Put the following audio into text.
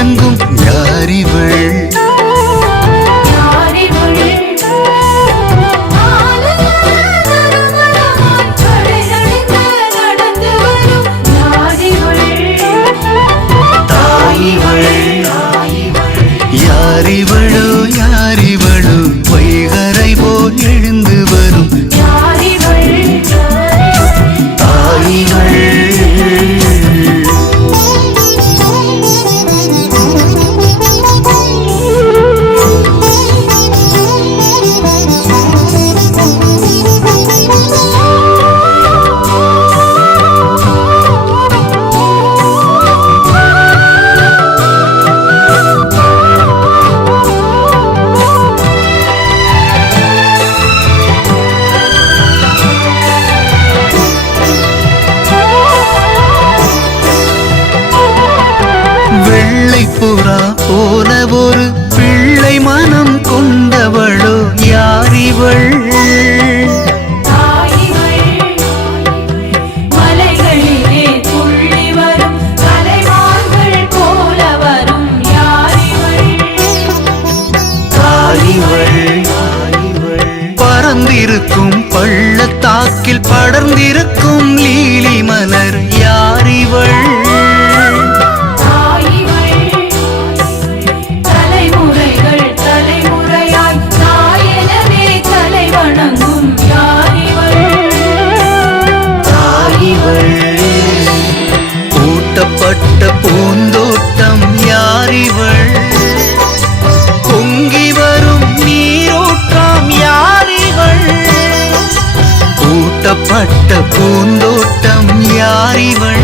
இறங்கும் யாரிவள்? யாரிவளோ யாரிவளோ பொய்கரை போல் எழுந்து வரும். தாயிவள். பூந்தோட்டம் யாரிவள்